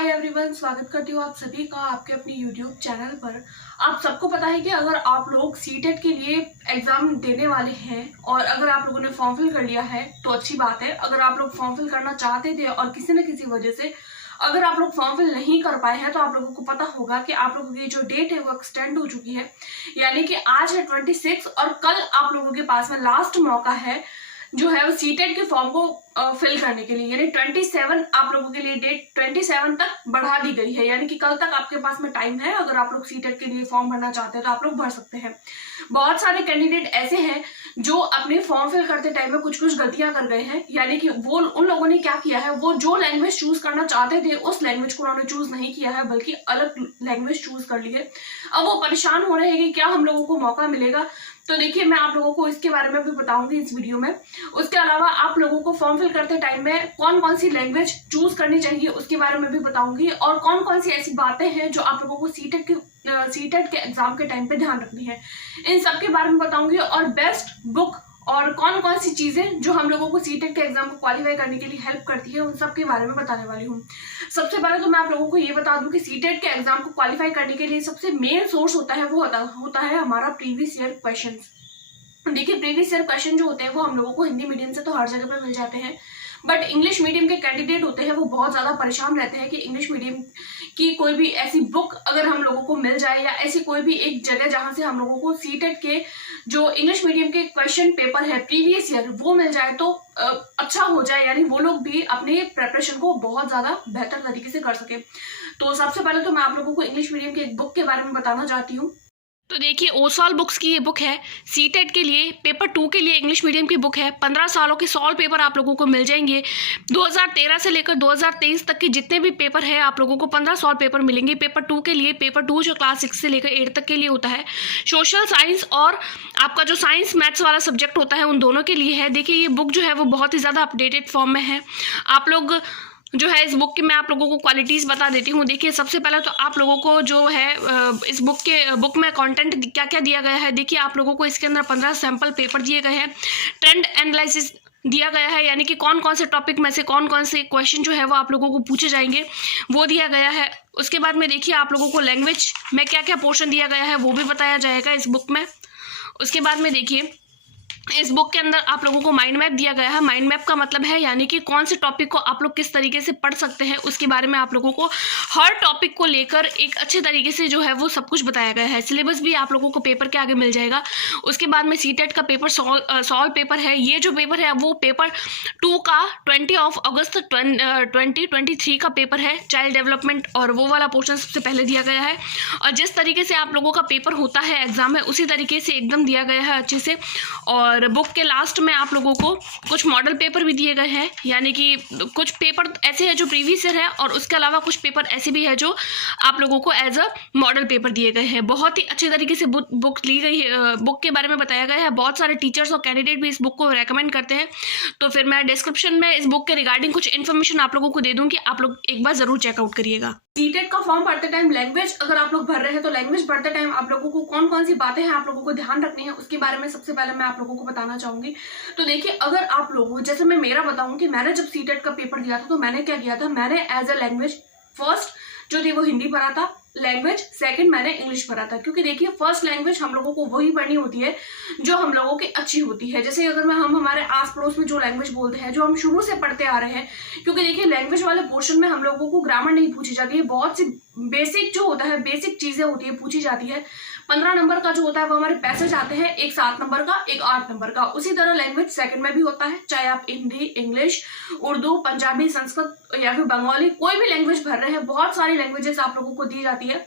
Hi everyone, स्वागत करती हूँ आप सभी का आपके अपने यूट्यूब चैनल पर। आप सबको पता है कि अगर आप लोग सीटेट के लिए एग्जाम देने वाले हैं और अगर आप लोगों ने फॉर्म फिल कर लिया है तो अच्छी बात है। अगर आप लोग फॉर्म फिल करना चाहते थे और किसी न किसी वजह से अगर आप लोग फॉर्म फिल नहीं कर पाए हैं तो आप लोगों को पता होगा कि आप लोगों की जो डेट है वो एक्सटेंड हो चुकी है। यानी कि आज है 26 और कल आप लोगों के पास में लास्ट मौका है जो है वो सीटेट के फॉर्म को फिल करने के लिए। यानी 27 आप लोगों के लिए डेट 27 तक बढ़ा दी गई है। यानी कि कल तक आपके पास में टाइम है। अगर आप लोग सीटेट के लिए फॉर्म भरना चाहते हैं तो आप लोग भर सकते हैं। बहुत सारे कैंडिडेट ऐसे हैं जो अपने फॉर्म फिल करते टाइम में कुछ गलतियां कर गए हैं। यानी कि वो उन लोगों ने क्या किया है, वो जो लैंग्वेज चूज करना चाहते थे उस लैंग्वेज को उन्होंने चूज नहीं किया है बल्कि अलग लैंग्वेज चूज कर ली है। अब वो परेशान हो रहे हैं कि क्या हम लोगों को मौका मिलेगा। तो देखिए, मैं आप लोगों को इसके बारे में भी बताऊंगी इस वीडियो में। उसके अलावा आप लोगों को फॉर्म फिल करते टाइम में कौन कौन सी लैंग्वेज चूज करनी चाहिए उसके बारे में भी बताऊंगी और कौन कौन सी ऐसी बातें हैं जो आप लोगों को सीटेट के एग्जाम के टाइम पे ध्यान रखनी है, इन सब के बारे में बताऊंगी। और बेस्ट बुक और कौन कौन सी चीजें जो हम लोगों को सीटेट के एग्जाम को क्वालिफाई करने के लिए हेल्प करती है उन सब के बारे में बताने वाली हूँ। सबसे पहले तो मैं आप लोगों को ये बता दूं कि सीटेट के एग्जाम को क्वालिफाई करने के लिए सबसे मेन सोर्स होता है वो होता है हमारा प्रीवियस ईयर क्वेश्चन। देखिए, प्रीवियस ईयर क्वेश्चन जो होते हैं वो हम लोगों को हिंदी मीडियम से तो हर जगह पे मिल जाते हैं, बट इंग्लिश मीडियम के कैंडिडेट होते हैं वो बहुत ज्यादा परेशान रहते हैं कि इंग्लिश मीडियम की कोई भी ऐसी बुक अगर हम लोगों को मिल जाए या ऐसी कोई भी एक जगह जहां से हम लोगों को सीटेट के जो इंग्लिश मीडियम के क्वेश्चन पेपर है प्रीवियस ईयर वो मिल जाए तो अच्छा हो जाए। यानी वो लोग भी अपने प्रेपरेशन को बहुत ज्यादा बेहतर तरीके से कर सके। तो सबसे पहले तो मैं आप लोगों को इंग्लिश मीडियम के एक बुक के बारे में बताना चाहती हूँ। तो देखिए, ओसवाल बुक्स की ये बुक है। सीटेट के लिए पेपर 2 के लिए इंग्लिश मीडियम की बुक है। 15 सालों के सॉल्व पेपर आप लोगों को मिल जाएंगे। 2013 से लेकर 2023 तक के जितने भी पेपर है आप लोगों को 15 सॉल्व पेपर मिलेंगे। पेपर 2 के लिए, पेपर 2 जो क्लास 6 से लेकर 8 तक के लिए होता है। सोशल साइंस और आपका जो साइंस मैथ्स वाला सब्जेक्ट होता है उन दोनों के लिए है। देखिए, ये बुक जो है वो बहुत ही ज़्यादा अपडेटेड फॉर्म में है। आप लोग जो है इस बुक की मैं आप लोगों को क्वालिटीज़ बता देती हूँ। देखिए, सबसे पहले तो आप लोगों को जो है इस बुक में कंटेंट क्या क्या दिया गया है। देखिए, आप लोगों को इसके अंदर 15 सैंपल पेपर दिए गए हैं। ट्रेंड एनालिसिस दिया गया है, यानी कि कौन कौन से टॉपिक में से कौन कौन से क्वेश्चन जो है वो आप लोगों को पूछे जाएंगे वो दिया गया है। उसके बाद में देखिए, आप लोगों को लैंग्वेज में क्या क्या पोर्शन दिया गया है वो भी बताया जाएगा इस बुक में। उसके बाद में देखिए, इस बुक के अंदर आप लोगों को माइंड मैप दिया गया है। माइंड मैप का मतलब है यानी कि कौन से टॉपिक को आप लोग किस तरीके से पढ़ सकते हैं उसके बारे में आप लोगों को हर टॉपिक को लेकर एक अच्छे तरीके से जो है वो सब कुछ बताया गया है। सिलेबस भी आप लोगों को पेपर के आगे मिल जाएगा। उसके बाद में सीटेट का पेपर सॉल्व पेपर है। ये जो पेपर है वो पेपर 2 का 20 अगस्त 2023 का पेपर है। चाइल्ड डेवलपमेंट और वो वाला पोर्शन सबसे पहले दिया गया है और जिस तरीके से आप लोगों का पेपर होता है एग्जाम में उसी तरीके से एकदम दिया गया है अच्छे से। और बुक के लास्ट में आप लोगों को कुछ मॉडल पेपर भी दिए गए हैं, यानी कि कुछ पेपर ऐसे हैं जो प्रीवियस ईयर है और उसके अलावा कुछ पेपर ऐसे भी है जो आप लोगों को एज अ मॉडल पेपर दिए गए हैं। बहुत ही अच्छे तरीके से बुक ली गई है, बुक के बारे में बताया गया है। बहुत सारे टीचर्स और कैंडिडेट भी इस बुक को रेकमेंड करते हैं। तो फिर मैं डिस्क्रिप्शन में इस बुक के रिगार्डिंग कुछ इन्फॉर्मेशन आप लोगों को दे दूंगी, आप लोग एक बार जरूर चेकआउट करिएगा। सीटेट का फॉर्म भरते टाइम लैंग्वेज अगर आप लोग भर रहे हैं तो लैंग्वेज भरते टाइम आप लोगों को कौन कौन सी बातें हैं आप लोगों को ध्यान रखनी है उसके बारे में सबसे पहले मैं आप लोगों को बताना चाहूंगी। तो देखिए, अगर आप लोग जैसे मैं मेरा बताऊं कि मैंने जब सीटेट का पेपर दिया था तो मैंने क्या किया था, मैंने एज अ लैंग्वेज फर्स्ट जो थी वो हिंदी पढ़ा था, लैंग्वेज सेकंड मैंने इंग्लिश पढ़ा था। क्योंकि देखिए, फर्स्ट लैंग्वेज हम लोगों को वही पढ़नी होती है जो हम लोगों की अच्छी होती है। जैसे अगर हम हमारे आस पड़ोस में जो लैंग्वेज बोलते हैं जो हम शुरू से पढ़ते आ रहे हैं, क्योंकि देखिए लैंग्वेज वाले पोर्शन में हम लोगों को ग्रामर नहीं पूछी जाती है, बहुत सी बेसिक जो होता है बेसिक चीजें होती है पूछी जाती है। 15 नंबर का जो होता है वो हमारे पैसेज आते हैं, एक 7 नंबर का एक 8 नंबर का। उसी तरह लैंग्वेज सेकंड में भी होता है, चाहे आप हिंदी, इंग्लिश, उर्दू, पंजाबी, संस्कृत या फिर बंगाली कोई भी लैंग्वेज भर रहे हैं, बहुत सारी लैंग्वेजेस आप लोगों को दी जाती है।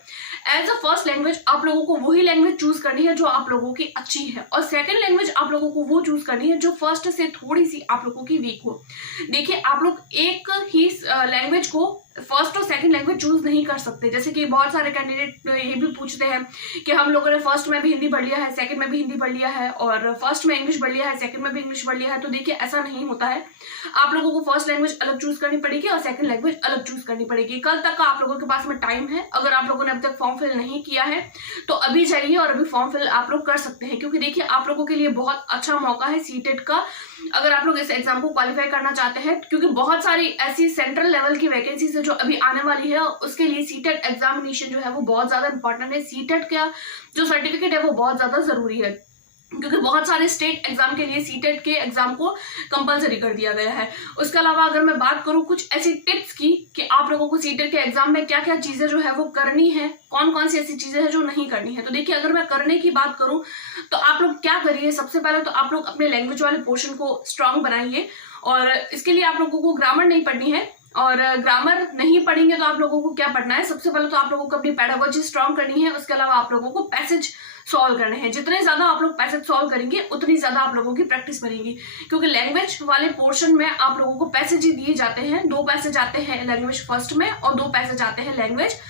एज अ फर्स्ट लैंग्वेज आप लोगों को वही लैंग्वेज चूज करनी है जो आप लोगों की अच्छी है और सेकंड लैंग्वेज आप लोगों को वो चूज करनी है जो फर्स्ट से थोड़ी सी आप लोगों की वीक हो। देखिए, आप लोग एक ही लैंग्वेज को फर्स्ट और सेकंड लैंग्वेज चूज नहीं कर सकते। जैसे कि बहुत सारे कैंडिडेट ये भी पूछते हैं कि हम लोगों ने फर्स्ट में भी हिंदी पढ़ लिया है, सेकंड में भी हिंदी पढ़ लिया है और फर्स्ट में इंग्लिश पढ़ लिया है, सेकंड में भी इंग्लिश पढ़ लिया है। तो देखिए, ऐसा नहीं होता है। आप लोगों को फर्स्ट लैंग्वेज अलग चूज करनी पड़ेगी और सेकंड लैंग्वेज अलग चूज करनी पड़ेगी। कल तक का आप लोगों के पास में टाइम है। अगर आप लोगों ने अभी तक फॉर्म फिल नहीं किया है तो अभी जाइए और अभी फॉर्म फिल आप लोग कर सकते हैं। क्योंकि देखिए, आप लोगों के लिए बहुत अच्छा मौका है सीटेट का अगर आप लोग इस एग्जाम को क्वालिफाई करना चाहते हैं, क्योंकि बहुत सारी ऐसी सेंट्रल लेवल की वैकेंसीज है जो अभी आने वाली है उसके लिए सीटेट एग्जामिनेशन जो है वो बहुत ज्यादा इंपॉर्टेंट है। सीटेट का जो सर्टिफिकेट है वो बहुत ज्यादा जरूरी है, क्योंकि बहुत सारे स्टेट एग्जाम के लिए सीटेट के एग्जाम को कंपलसरी कर दिया गया है। उसके अलावा अगर मैं बात करूं कुछ ऐसी टिप्स की कि आप लोगों को सीटेट के एग्जाम में क्या क्या चीजें जो है वो करनी है, कौन कौन सी ऐसी चीजें हैं जो नहीं करनी है, तो देखिए अगर मैं करने की बात करूं तो आप लोग क्या करिए, सबसे पहले तो आप लोग अपने लैंग्वेज वाले पोर्शन को स्ट्रांग बनाइए, और इसके लिए आप लोगों को ग्रामर नहीं पढ़नी है। और ग्रामर नहीं पढ़ेंगे तो आप लोगों को क्या पढ़ना है, सबसे पहले तो आप लोगों को अपनी पेडागोजी स्ट्रांग करनी है। उसके अलावा आप लोगों को पैसेज सॉल्व करने हैं। जितने ज्यादा आप लोग पैसेज सॉल्व करेंगे उतनी ज्यादा आप लोगों की प्रैक्टिस बनेगी, क्योंकि लैंग्वेज वाले पोर्शन में आप लोगों को पैसेज ही दिए जाते हैं। 2 पैसेज आते हैं लैंग्वेज फर्स्ट में और 2 पैसेज आते हैं लैंग्वेज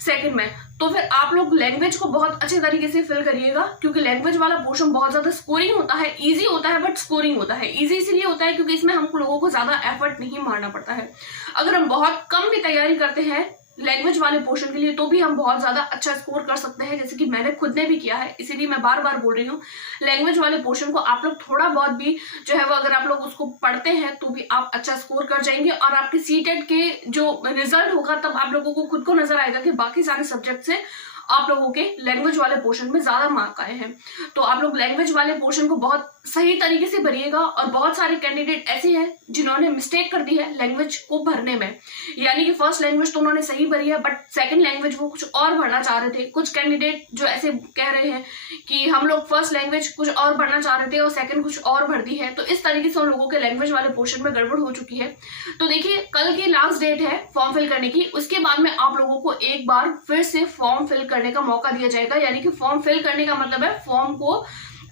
सेकंड में। तो फिर आप लोग लैंग्वेज को बहुत अच्छे तरीके से फिल करिएगा, क्योंकि लैंग्वेज वाला पोर्शन बहुत ज्यादा स्कोरिंग होता है, इजी होता है बट स्कोरिंग होता है। इजी इसलिए होता है क्योंकि इसमें हम लोगों को ज्यादा एफर्ट नहीं मारना पड़ता है। अगर हम बहुत कम भी तैयारी करते हैं लैंग्वेज वाले पोर्शन के लिए तो भी हम बहुत ज्यादा अच्छा स्कोर कर सकते हैं, जैसे कि मैंने खुद ने भी किया है। इसीलिए मैं बार बार बोल रही हूँ, लैंग्वेज वाले पोर्शन को आप लोग थोड़ा बहुत भी जो है वो अगर आप लोग उसको पढ़ते हैं तो भी आप अच्छा स्कोर कर जाएंगे, और आपके सीटेट के जो रिजल्ट होगा तब आप लोगों को खुद को नजर आएगा कि बाकी सारे सब्जेक्ट से आप लोगों के लैंग्वेज वाले पोर्शन में ज्यादा मार्क आए हैं। तो आप लोग लैंग्वेज वाले पोर्शन को बहुत सही तरीके से भरिएगा। और बहुत सारे कैंडिडेट ऐसे हैं जिन्होंने मिस्टेक कर दी है लैंग्वेज को भरने में, यानी कि फर्स्ट लैंग्वेज तो उन्होंने सही भरी है बट सेकंड लैंग्वेज वो कुछ और भरना चाह रहे थे। कुछ कैंडिडेट जो ऐसे कह रहे हैं कि हम लोग फर्स्ट लैंग्वेज कुछ और भरना चाह रहे थे और सेकंड कुछ और भर दी है, तो इस तरीके से उन लोगों के लैंग्वेज वाले पोर्शन में गड़बड़ हो चुकी है। तो देखिए कल की लास्ट डेट है फॉर्म फिल करने की, उसके बाद में आप लोगों को एक बार फिर से फॉर्म फिल करने का मौका दिया जाएगा। यानी कि फॉर्म फिल करने का मतलब है फॉर्म को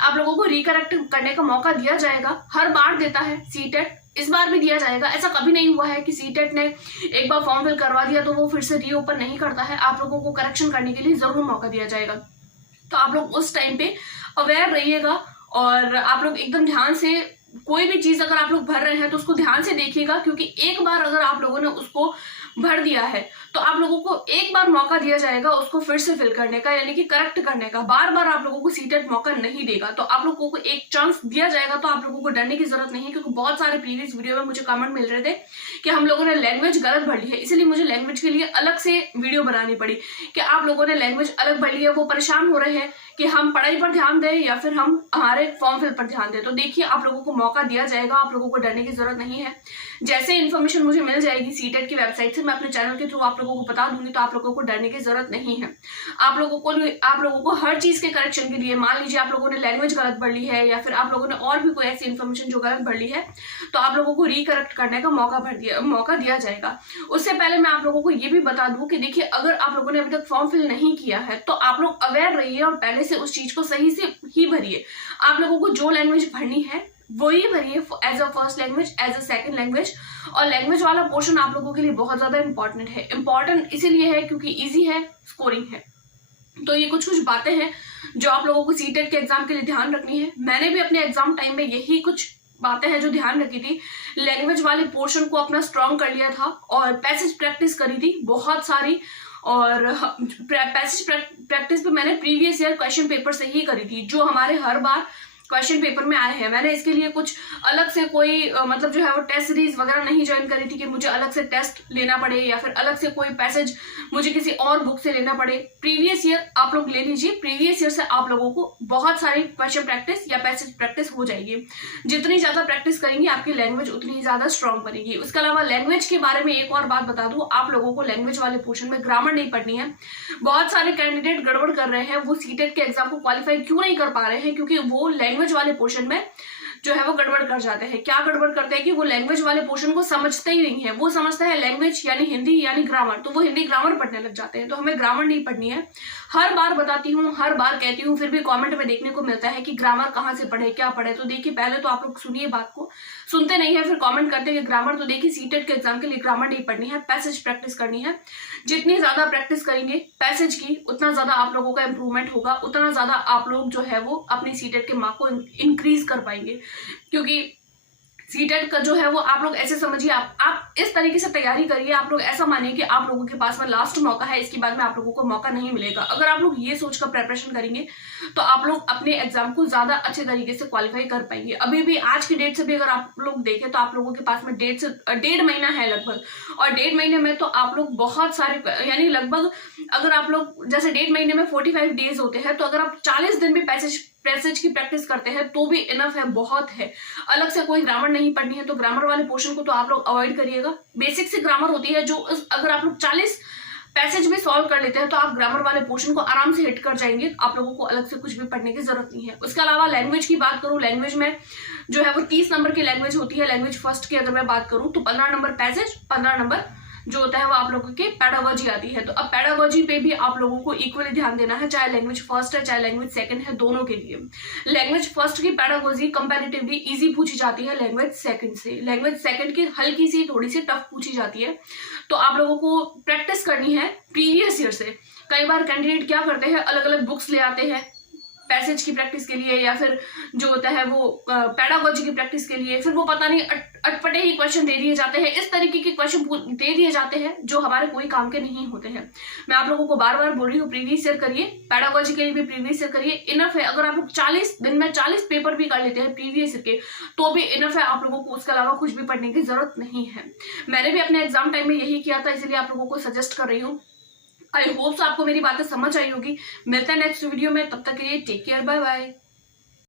आप लोगों को रिकरेक्ट करने का मौका दिया जाएगा। हर बार देता है सीटेट, इस बार भी दिया जाएगा। ऐसा कभी नहीं हुआ है कि सीटेट ने एक बार फॉर्म फिल करवा दिया तो वो फिर से रीओपन नहीं करता है। आप लोगों को करेक्शन करने के लिए जरूर मौका दिया जाएगा। तो आप लोग उस टाइम पे अवेयर रहिएगा, और आप लोग एकदम ध्यान से कोई भी चीज अगर आप लोग भर रहे हैं तो उसको ध्यान से देखिएगा, क्योंकि एक बार अगर आप लोगों ने उसको भर दिया है तो आप लोगों को एक बार मौका दिया जाएगा उसको फिर से फिल करने का, यानी कि करेक्ट करने का। बार बार आप लोगों को सीटेट मौका नहीं देगा, तो आप लोगों को एक चांस दिया जाएगा। तो आप लोगों को डरने की जरूरत नहीं है, क्योंकि बहुत सारे प्रीवियस वीडियो में मुझे कमेंट मिल रहे थे कि हम लोगों ने लैंग्वेज गलत भर ली है, इसलिए मुझे लैंग्वेज के लिए अलग से वीडियो बनानी पड़ी कि आप लोगों ने लैंग्वेज अलग भर ली है। वो परेशान हो रहे हैं कि हम पढ़ाई पर ध्यान दें या फिर हम हमारे फॉर्म फिल पर ध्यान दें। तो देखिए आप लोगों को मौका दिया जाएगा, आप लोगों को डरने की जरूरत नहीं है। जैसे इन्फॉर्मेशन मुझे मिल जाएगी सीटेट की वेबसाइट से, मैं अपने चैनल के थ्रू आप लोगों को बता दूंगी, तो आप लोगों को डरने की जरूरत नहीं है। आप लोगों को हर चीज के करेक्शन के लिए, मान लीजिए आप लोगों ने लैंग्वेज गलत भर ली है या फिर आप लोगों ने और भी कोई ऐसी इन्फॉर्मेशन जो गलत भर ली है, तो आप लोगों को रिकरेक्ट करने का मौका दिया जाएगा। उससे पहले मैं आप लोगों को ये भी बता दूं कि देखिए अगर आप लोगों ने अभी तक फॉर्म फिल नहीं किया है तो आप लोग अवेयर रहिए और पहले से उस चीज को सही से ही भरिए। आप लोगों को जो लैंग्वेज भरनी है वही भरिए, as a first language, as a second language. और लैंग्वेज वाला पोर्शन आप लोगों के लिए बहुत ज्यादा इंपॉर्टेंट है। इंपॉर्टेंट इसीलिए है क्योंकि इजी है, स्कोरिंग है। तो ये कुछ बातें हैं जो आप लोगों को सीटेट के एग्जाम के लिए ध्यान रखनी है। मैंने भी अपने एग्जाम टाइम में यही कुछ बातें हैं जो ध्यान रखी थी। लैंग्वेज वाले पोर्शन को अपना स्ट्रॉन्ग कर लिया था और पैसेज प्रैक्टिस करी थी बहुत सारी। और पैसेज प्रैक्टिस पे मैंने प्रीवियस ईयर क्वेश्चन पेपर से ही करी थी, जो हमारे हर बार क्वेश्चन पेपर में आए हैं। मैंने इसके लिए कुछ अलग से कोई मतलब जो है वो टेस्ट सीरीज वगैरह नहीं ज्वाइन करी थी कि मुझे अलग से टेस्ट लेना पड़े या फिर अलग से कोई पैसेज मुझे किसी और बुक से लेना पड़े। प्रीवियस ईयर आप लोग ले लीजिए, प्रीवियस ईयर से आप लोगों को बहुत सारी क्वेश्चन प्रैक्टिस या पैसेज प्रैक्टिस हो जाएगी। जितनी ज्यादा प्रैक्टिस करेंगे आपकी लैंग्वेज उतनी ही ज्यादा स्ट्रॉन्ग बनेगी। उसके अलावा लैंग्वेज के बारे में एक और बात बता दूं, आप लोगों को लैंग्वेज वाले पोर्शन में ग्रामर नहीं पढ़नी है। बहुत सारे कैंडिडेट गड़बड़ कर रहे हैं, वो सीटेट के एग्जाम को क्वालिफाई क्यों नहीं कर पा रहे हैं, क्योंकि वो लैंग्वेज वाले पोर्शन में जो है वो गड़बड़ कर जाते हैं। क्या गड़बड़ करते हैं कि वो लैंग्वेज वाले पोर्शन को समझते ही नहीं है। वो समझते हैं लैंग्वेज यानी हिंदी यानी ग्रामर, तो वो हिंदी ग्रामर पढ़ने लग जाते हैं। तो हमें ग्रामर नहीं पढ़नी है। हर बार बताती हूँ, हर बार कहती हूँ, फिर भी कमेंट में देखने को मिलता है कि ग्रामर कहाँ से पढ़े, क्या पढ़े। तो देखिए पहले तो आप लोग सुनिए बात को, सुनते नहीं है फिर कमेंट करते हैं ग्रामर। तो देखिए सीटेट के एग्जाम के लिए ग्रामर नहीं पढ़नी है, पैसेज प्रैक्टिस करनी है। जितनी ज्यादा प्रैक्टिस करेंगे पैसेज की उतना ज्यादा आप लोगों का इंप्रूवमेंट होगा, उतना ज्यादा आप लोग जो है वो अपनी सीटेट के मार्क को इंक्रीज कर पाएंगे। क्योंकि सीटेट का जो है वो आप लोग ऐसे समझिए, आप इस तरीके से तैयारी करिए, आप लोग ऐसा मानिए कि आप लोगों के पास में लास्ट मौका है, इसके बाद में आप लोगों को मौका नहीं मिलेगा। अगर आप लोग ये सोचकर प्रिपरेशन करेंगे तो आप लोग अपने एग्जाम को ज्यादा अच्छे तरीके से क्वालिफाई कर पाएंगे। अभी भी आज की डेट से भी अगर आप लोग देखें तो आप लोगों के पास में 1.5 महीना है लगभग, और 1.5 महीने में तो आप लोग बहुत सारे, यानी लगभग अगर आप लोग जैसे 1.5 महीने में 45 डेज होते हैं, तो अगर आप 40 दिन भी पैसेज की प्रैक्टिस करते हैं तो भी इनफ है, बहुत है। अलग से कोई ग्रामर नहीं पढ़नी है तो ग्रामर वाले पोर्शन को तो आप लोग अवॉइड करिएगा। बेसिक सी ग्रामर होती है जो अगर आप लोग 40 पैसेज में सॉल्व कर लेते हैं तो आप ग्रामर वाले पोर्शन को आराम से हिट कर जाएंगे, आप लोगों को अलग से कुछ भी पढ़ने की जरूरत नहीं है। उसके अलावा लैंग्वेज की बात करूं, लैंग्वेज में जो है वो 30 नंबर की लैंग्वेज होती है। लैंग्वेज फर्स्ट की अगर मैं बात करूं तो 15 नंबर पैसेज, 15 नंबर जो होता है वो आप लोगों के पेडागोजी आती है। तो अब पेडागोजी पे भी आप लोगों को इक्वली ध्यान देना है, चाहे लैंग्वेज फर्स्ट है चाहे लैंग्वेज सेकंड है, दोनों के लिए। लैंग्वेज फर्स्ट की पेडागोजी कंपैरेटिवली इजी पूछी जाती है लैंग्वेज सेकंड से, लैंग्वेज सेकंड की हल्की सी थोड़ी सी टफ पूछी जाती है। तो आप लोगों को प्रैक्टिस करनी है प्रीवियस ईयर से। कई बार कैंडिडेट क्या करते हैं, अलग अलग बुक्स ले आते हैं पैसेज की प्रैक्टिस के लिए, या फिर जो होता है वो पेडागोजी की प्रैक्टिस के लिए, फिर वो पता नहीं अटपटे ही क्वेश्चन दे दिए जाते हैं। इस तरीके के क्वेश्चन दे दिए जाते हैं जो हमारे कोई काम के नहीं होते हैं। मैं आप लोगों को बार बार बोल रही हूँ, प्रीवियस ईयर करिए, पेडागोजी के लिए भी प्रीवियस ईयर करिए, इनफ है। अगर आप लोग 40 दिन में 40 पेपर भी कर लेते हैं प्रीवियस ईयर के तो भी इनफ है, आप लोगों को उसके अलावा कुछ भी पढ़ने की जरूरत नहीं है। मैंने भी अपने एग्जाम टाइम में यही किया था, इसलिए आप लोगों को सजेस्ट कर रही हूँ। आई होप आपको मेरी बातें समझ आई होगी। मिलते हैं नेक्स्ट वीडियो में, तब तक के लिए टेक केयर, बाय बाय।